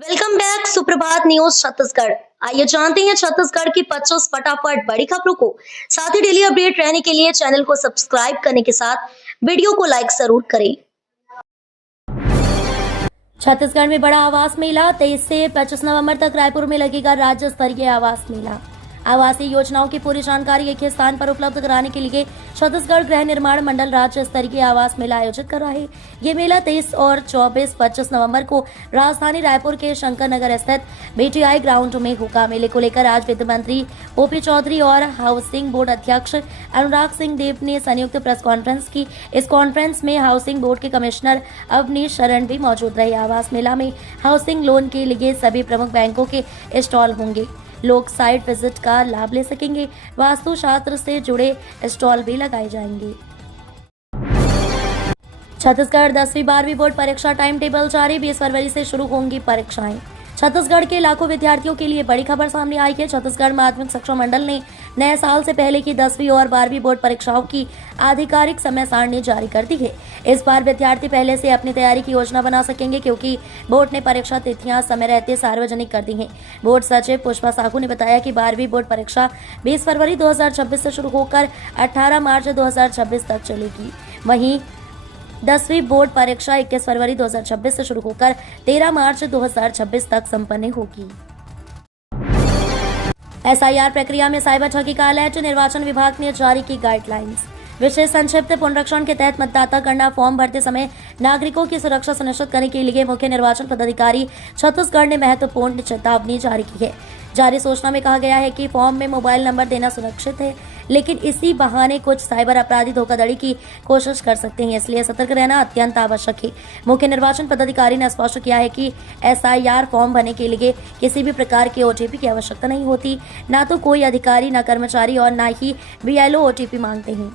Welcome back सुप्रभात news Chhattisgarh. आइए जानते हैं छत्तीसगढ़ की 25 फटाफट बड़ी खबरों को। साथ ही डेली अपडेट रहने के लिए चैनल को सब्सक्राइब करने के साथ वीडियो को लाइक जरूर करें। छत्तीसगढ़ में बड़ा आवास मेला 23 से 25 नवंबर तक रायपुर में लगेगा राज्य स्तरीय आवास मेला। आवासीय योजनाओं की पूरी जानकारी एक ही स्थान पर उपलब्ध कराने के लिए छत्तीसगढ़ गृह निर्माण मंडल राज्य स्तरीय आवास मेला आयोजित कर रहा है। ये मेला 23 और 24-25 नवंबर को राजधानी रायपुर के शंकर नगर स्थित बीटीआई ग्राउंड में होगा। मेले को लेकर आज वित्त मंत्री ओपी चौधरी और हाउसिंग बोर्ड अध्यक्ष अनुराग सिंह देव ने संयुक्त प्रेस कॉन्फ्रेंस की। इस कॉन्फ्रेंस में हाउसिंग बोर्ड के कमिश्नर अवनीश शरण भी मौजूद रहे। आवास मेला में हाउसिंग लोन के लिए सभी प्रमुख बैंकों के स्टॉल होंगे। लोग साइट विजिट का लाभ ले सकेंगे। वास्तुशास्त्र से जुड़े स्टॉल भी लगाए जाएंगे। छत्तीसगढ़ 10वीं 12वीं बोर्ड परीक्षा टाइम टेबल जारी। 20 फरवरी से शुरू होंगी परीक्षाएं। छत्तीसगढ़ के लाखों विद्यार्थियों के लिए बड़ी खबर सामने आई है। छत्तीसगढ़ माध्यमिक शिक्षा मंडल ने नए साल से पहले की 10वीं और 12वीं बोर्ड परीक्षाओं की आधिकारिक समय सारणी जारी कर दी है। इस बार विद्यार्थी पहले से अपनी तैयारी की योजना बना सकेंगे क्योंकि बोर्ड ने परीक्षा तिथियां समय रहते सार्वजनिक कर दी हैं। बोर्ड सचिव पुष्पा साहू ने बताया कि 12वीं बोर्ड परीक्षा 20 फरवरी 2026 से शुरू होकर 18 मार्च 2026 तक चलेगी। वहीं 10वीं बोर्ड परीक्षा 21 फरवरी 2026 से शुरू होकर 13 मार्च 2026 तक संपन्न होगी। एसआईआर प्रक्रिया में साइबर ठगी का अलर्ट। निर्वाचन विभाग ने जारी की गाइडलाइंस। विशेष संक्षिप्त पुनरीक्षण के तहत मतदाता गणना फॉर्म भरते समय नागरिकों की सुरक्षा सुनिश्चित करने के लिए मुख्य निर्वाचन पदाधिकारी छत्तीसगढ़ ने महत्वपूर्ण चेतावनी जारी की है। जारी सूचना में कहा गया है कि फॉर्म में मोबाइल नंबर देना सुरक्षित है, लेकिन इसी बहाने कुछ साइबर अपराधी धोखाधड़ी की कोशिश कर सकते हैं, इसलिए सतर्क रहना अत्यंत आवश्यक है। मुख्य निर्वाचन पदाधिकारी ने स्पष्ट किया है कि एसआईआर फॉर्म भरने के लिए किसी भी प्रकार के ओटीपी की आवश्यकता नहीं होती। ना तो कोई अधिकारी, न कर्मचारी और न ही बीएलओ ओटीपी मांगते हैं।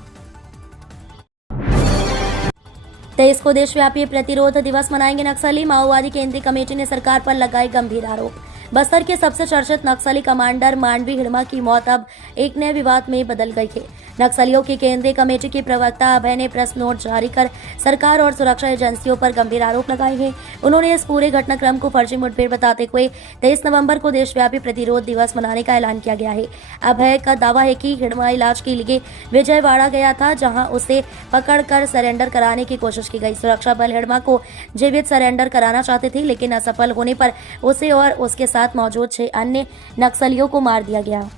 23 को देशव्यापी प्रतिरोध दिवस मनाएंगे नक्सली। माओवादी केंद्रीय कमेटी ने सरकार पर लगाए गंभीर आरोप। बस्तर के सबसे चर्चित नक्सली कमांडर मांडवी हिड़मा की मौत अब एक नए विवाद में बदल गई है। नक्सलियों की केंद्रीय कमेटी की प्रवक्ता अभय ने प्रेस नोट जारी कर सरकार और सुरक्षा एजेंसियों पर गंभीर आरोप लगाए हैं। उन्होंने इस पूरे घटनाक्रम को फर्जी मुठभेड़ बताते हुए 23 नवंबर को देशव्यापी प्रतिरोध दिवस मनाने का ऐलान किया गया है। अभय का दावा है कि हिड़मा इलाज के लिए विजयवाड़ा गया था, जहां उसे पकड़कर सरेंडर कराने की कोशिश की गई। सुरक्षा बल हिड़मा को जीवित सरेंडर कराना चाहते थे, लेकिन असफल होने पर उसे और उसके साथ मौजूद 6 अन्य नक्सलियों को मार दिया गया।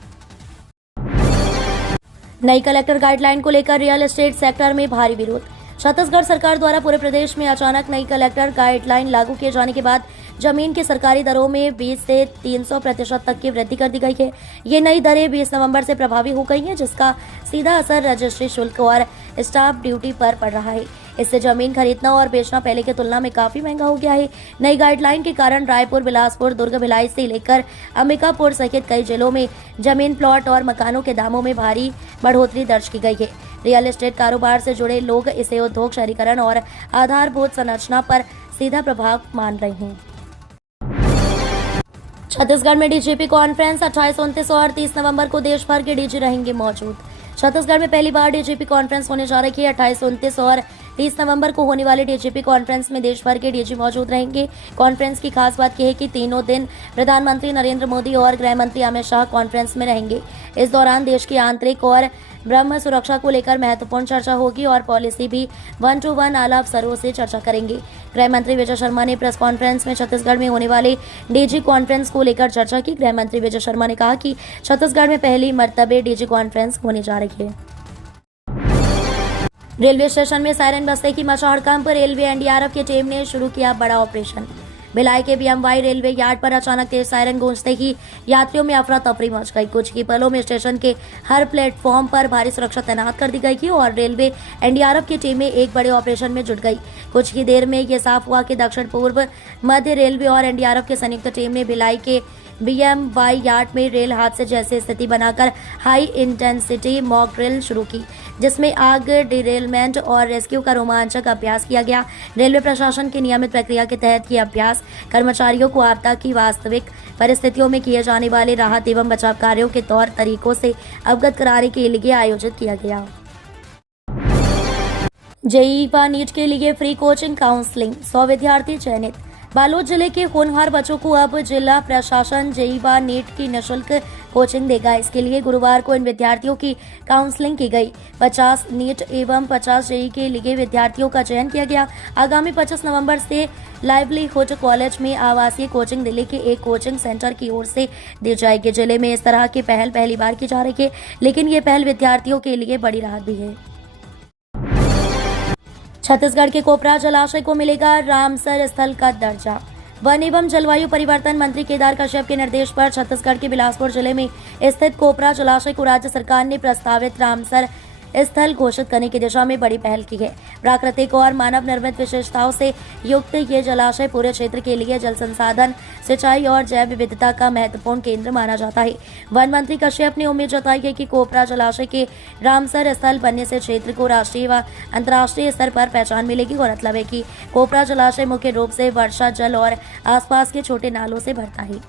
नई कलेक्टर गाइडलाइन को लेकर रियल एस्टेट सेक्टर में भारी विरोध। छत्तीसगढ़ सरकार द्वारा पूरे प्रदेश में अचानक नई कलेक्टर गाइडलाइन लागू किए जाने के बाद जमीन की सरकारी दरों में 20 से 300% तक की वृद्धि कर दी गई है। ये नई दरें 20 नवंबर से प्रभावी हो गई हैं, जिसका सीधा असर रजिस्ट्री शुल्क और स्टाम्प ड्यूटी पर पड़ रहा है। इससे जमीन खरीदना और बेचना पहले की तुलना में काफी महंगा हो गया है। नई गाइडलाइन के कारण रायपुर, बिलासपुर, दुर्ग, भिलाई से लेकर अंबिकापुर सहित कई जिलों में जमीन, प्लॉट और मकानों के दामों में भारी बढ़ोतरी दर्ज की गई है। रियल एस्टेट कारोबार से जुड़े लोग इसे उद्योग, शहरीकरण और आधारभूत संरचना पर सीधा प्रभाव मान रहे हैं। छत्तीसगढ़ में डीजीपी कॉन्फ्रेंस 28, 29 और 30 नवंबर को देश भर के डीजी रहेंगे मौजूद। छत्तीसगढ़ में पहली बार डीजीपी कॉन्फ्रेंस होने जा रही है। 28, 29 और 30 नवंबर को होने वाले डीजीपी कॉन्फ्रेंस में देश भर के डीजी मौजूद रहेंगे। कॉन्फ्रेंस की खास बात यह है कि तीनों दिन प्रधानमंत्री नरेंद्र मोदी और गृह मंत्री अमित शाह कॉन्फ्रेंस में रहेंगे। इस दौरान देश की आंतरिक और ब्रह्म सुरक्षा को लेकर महत्वपूर्ण चर्चा होगी और पॉलिसी भी 1-to-1 आला अफसरों से चर्चा करेंगे। गृह मंत्री विजय शर्मा ने प्रेस कॉन्फ्रेंस में छत्तीसगढ़ में होने वाले डीजी कॉन्फ्रेंस को लेकर चर्चा की। गृह मंत्री विजय शर्मा ने कहा कि छत्तीसगढ़ में पहली मर्तबे डीजी कॉन्फ्रेंस होने जा रही है। रेलवे स्टेशन में सायरन बजते की मचा हड़कंप। रेलवे एनडीआरएफ की टीम ने शुरू किया बड़ा ऑपरेशन। भिलाई के बीएमवाई रेलवे यार्ड पर अचानक तेज सायरन गूंजते ही यात्रियों में अफरा तफरी मच गई। कुछ ही पलों में स्टेशन के हर प्लेटफॉर्म पर भारी सुरक्षा तैनात कर दी गई थी और रेलवे एनडीआरएफ की टीमें एक बड़े ऑपरेशन में जुट गई। कुछ ही देर में ये साफ हुआ कि दक्षिण पूर्व मध्य रेलवे और एनडीआरएफ की संयुक्त टीम ने भिलाई के बीएमवाई यार्ड में रेल हादसे जैसी स्थिति बनाकर हाई इंटेंसिटी मॉक ड्रिल शुरू की, जिसमें आग, डिरेलमेंट और रेस्क्यू का रोमांचक अभ्यास किया गया। रेलवे प्रशासन की नियमित प्रक्रिया के तहत ये अभ्यास कर्मचारियों को आपदा की वास्तविक परिस्थितियों में किए जाने वाले राहत एवं बचाव कार्यों के तौर तरीकों से अवगत कराने के लिए आयोजित किया गया। जेईई व नीट के लिए फ्री कोचिंग काउंसलिंग, 100 विद्यार्थी चयनित। बालोद जिले के होनहार बच्चों को अब जिला प्रशासन जेईई व नीट की निःशुल्क कोचिंग देगा। इसके लिए गुरुवार को इन विद्यार्थियों की काउंसलिंग की गई। 50 नीट एवं 50 जेईई के लिए विद्यार्थियों का चयन किया गया। आगामी 25 नवंबर से लाइवलीहुड कॉलेज में आवासीय कोचिंग दिल्ली के एक कोचिंग सेंटर की ओर से दी जाएगी। जिले में इस तरह की पहल पहली बार की जा रही है, लेकिन ये पहल विद्यार्थियों के लिए बड़ी राहत भी है। छत्तीसगढ़ के कोपरा जलाशय को मिलेगा रामसर स्थल का दर्जा। वन एवं जलवायु परिवर्तन मंत्री केदार कश्यप के निर्देश पर छत्तीसगढ़ के बिलासपुर जिले में स्थित कोपरा जलाशय को राज्य सरकार ने प्रस्तावित रामसर स्थल घोषित करने की दिशा में बड़ी पहल की है। प्राकृतिक और मानव निर्मित विशेषताओं से युक्त ये जलाशय पूरे क्षेत्र के लिए जल संसाधन, सिंचाई और जैव विविधता का महत्वपूर्ण केंद्र माना जाता है। वन मंत्री कश्यप ने उम्मीद जताई है कि कोपरा जलाशय के रामसर स्थल बनने से क्षेत्र को राष्ट्रीय व अंतर्राष्ट्रीय स्तर पर पहचान मिलेगी। गौरतलब है कि कोपरा जलाशय मुख्य रूप से वर्षा जल और आसपास के छोटे नालों से भरता है।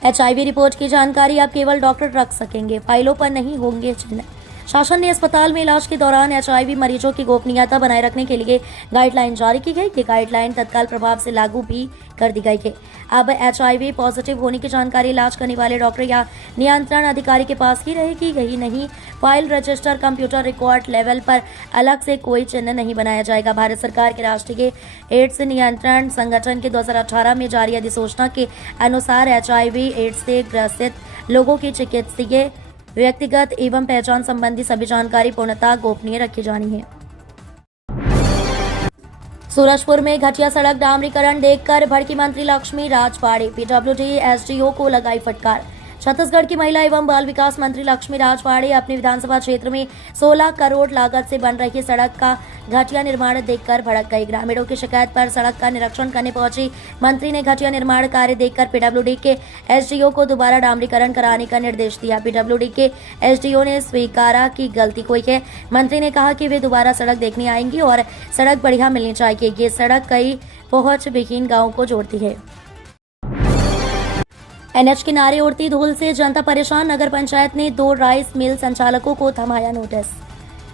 HIV रिपोर्ट की जानकारी अब केवल डॉक्टर रख सकेंगे, फाइलों पर नहीं होंगे चिन्ह। शासन ने अस्पताल में इलाज के दौरान HIV मरीजों की गोपनीयता बनाए रखने के लिए गाइडलाइन जारी की गई। ये गाइडलाइन तत्काल प्रभाव से लागू भी कर दी गई है। अब HIV पॉजिटिव होने की जानकारी इलाज करने वाले डॉक्टर या नियंत्रण अधिकारी के पास ही रहेगी। यही नहीं, file, register, computer record level पर अलग से कोई चिन्ह नहीं बनाया जाएगा। भारत सरकार के राष्ट्रीय एड्स नियंत्रण संगठन के 2018 में जारी अधिसूचना के अनुसार HIV एड्स से ग्रसित लोगों की चिकित्सीय, व्यक्तिगत एवं पहचान संबंधी सभी जानकारी पूर्णतः गोपनीय रखी जानी है। सूरजपुर में घटिया सड़क डामरीकरण देखकर भड़की मंत्री लक्ष्मी राजवाड़े, PWD SDO को लगाई फटकार। छत्तीसगढ़ की महिला एवं बाल विकास मंत्री लक्ष्मी राजवाड़े अपने विधानसभा क्षेत्र में 16 करोड़ लागत से बन रही सड़क का घटिया निर्माण देखकर भड़क गई। ग्रामीणों की शिकायत पर सड़क का निरीक्षण करने पहुंची मंत्री ने घटिया निर्माण कार्य देखकर PWD के SDO को दोबारा डामरीकरण कराने का निर्देश दिया। PWD के SDO ने स्वीकारा कि गलती हुई है। मंत्री ने कहा कि वे दोबारा सड़क देखने आएंगी और सड़क बढ़िया मिलनी चाहिए। ये सड़क कई पहुंच विहीन गाँव को जोड़ती है। NH किनारे उड़ती धूल से जनता परेशान, नगर पंचायत ने 2 राइस मिल संचालकों को थमाया नोटिस।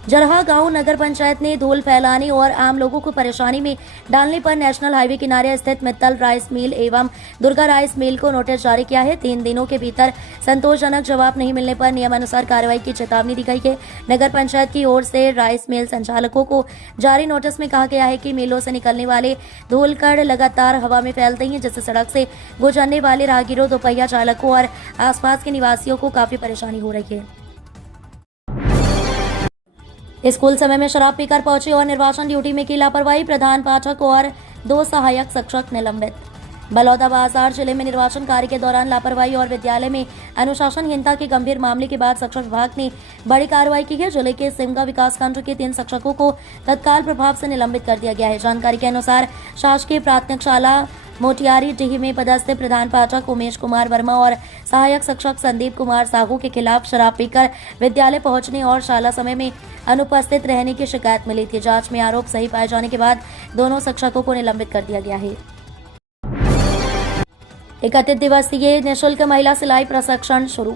जरहा गांव नगर पंचायत ने धूल फैलाने और आम लोगों को परेशानी में डालने पर नेशनल हाईवे किनारे स्थित मित्तल राइस मिल एवं दुर्गा राइस मिल को नोटिस जारी किया है। 3 दिनों के भीतर संतोषजनक जवाब नहीं मिलने पर नियमानुसार कार्रवाई की चेतावनी दी गई है। नगर पंचायत की ओर से राइस मिल संचालकों को जारी नोटिस में कहा गया है कि मिलों से निकलने वाले धूल कण लगातार हवा में फैलते हैं, जिससे सड़क से गुजरने वाले राहगीरों, दोपहिया चालकों और आसपास के निवासियों को काफी परेशानी हो रही है। स्कूल समय में शराब पीकर पहुंचे और निर्वाचन ड्यूटी में की लापरवाही, प्रधान पाठक और 2 सहायक शिक्षक निलंबित। बलौदाबाजार जिले में निर्वाचन कार्य के दौरान लापरवाही और विद्यालय में अनुशासनहीनता के गंभीर मामले के बाद शिक्षा विभाग ने बड़ी कार्रवाई की है। जिले के सिमगा विकासखंड के 3 शिक्षकों को तत्काल प्रभाव से निलंबित कर दिया गया है। जानकारी के अनुसार शासकीय प्राथमिक शाला मोटियारी डीह में पदस्थ प्रधान पाठक उमेश कुमार वर्मा और सहायक शिक्षक संदीप कुमार साहू के खिलाफ शराब पीकर विद्यालय पहुंचने और शाला समय में अनुपस्थित रहने की शिकायत मिली थी। जांच में आरोप सही पाए जाने के बाद दोनों शिक्षकों को निलंबित कर दिया गया है। 31 दिवसीय निःशुल्क महिला सिलाई प्रशिक्षण शुरू।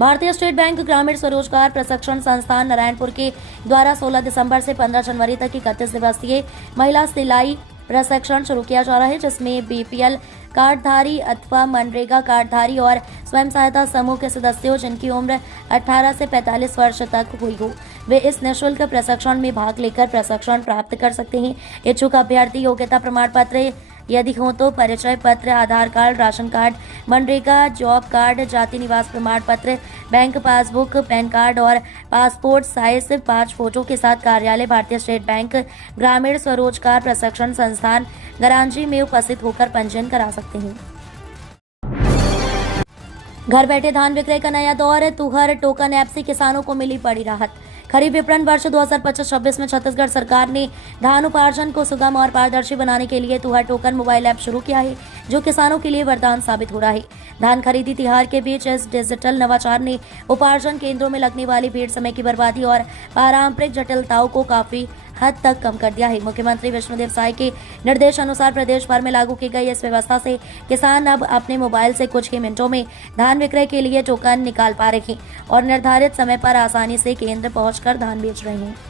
भारतीय स्टेट बैंक ग्रामीण स्वरोजगार प्रशिक्षण संस्थान नारायणपुर के द्वारा 16 दिसंबर से 15 जनवरी तक 31 दिवसीय महिला सिलाई प्रशिक्षण शुरू किया जा रहा है, जिसमें BPL कार्डधारी अथवा मनरेगा कार्डधारी और स्वयं सहायता समूह के सदस्यों जिनकी उम्र 18 से 45 वर्ष तक हुई हो, वे इस निःशुल्क प्रशिक्षण में भाग लेकर प्रशिक्षण प्राप्त कर सकते हैं। इच्छुक अभ्यर्थी योग्यता प्रमाण पत्र यदि हो तो परिचय पत्र, Aadhaar card, ration card, MNREGA job card, जाति निवास प्रमाण पत्र, बैंक पासबुक, पैन कार्ड और पासपोर्ट साइज 5 फोटो के साथ कार्यालय भारतीय स्टेट बैंक ग्रामीण स्वरोजगार प्रशिक्षण संस्थान गरांजी में उपस्थित होकर पंजीयन करा सकते हैं। घर बैठे धान विक्रय का नया दौर, तुहर टोकन ऐप से किसानों को मिली बड़ी राहत। खरीफ विपणन वर्ष 2025-26 में छत्तीसगढ़ सरकार ने धान उपार्जन को सुगम और पारदर्शी बनाने के लिए तुहर टोकन मोबाइल ऐप शुरू किया है, जो किसानों के लिए वरदान साबित हो रहा है। धान खरीदी तिहार के बीच इस डिजिटल नवाचार ने उपार्जन केंद्रों में लगने वाली भीड़, समय की बर्बादी और पारंपरिक जटिलताओं को काफी हद तक कम कर दिया है। मुख्यमंत्री विष्णुदेव साय के निर्देश अनुसार प्रदेश भर में लागू की गई इस व्यवस्था से किसान अब अपने मोबाइल से कुछ ही मिनटों में धान विक्रय के लिए टोकन निकाल पा रहे हैं और निर्धारित समय पर आसानी से केंद्र पहुंचकर धान बेच रहे हैं।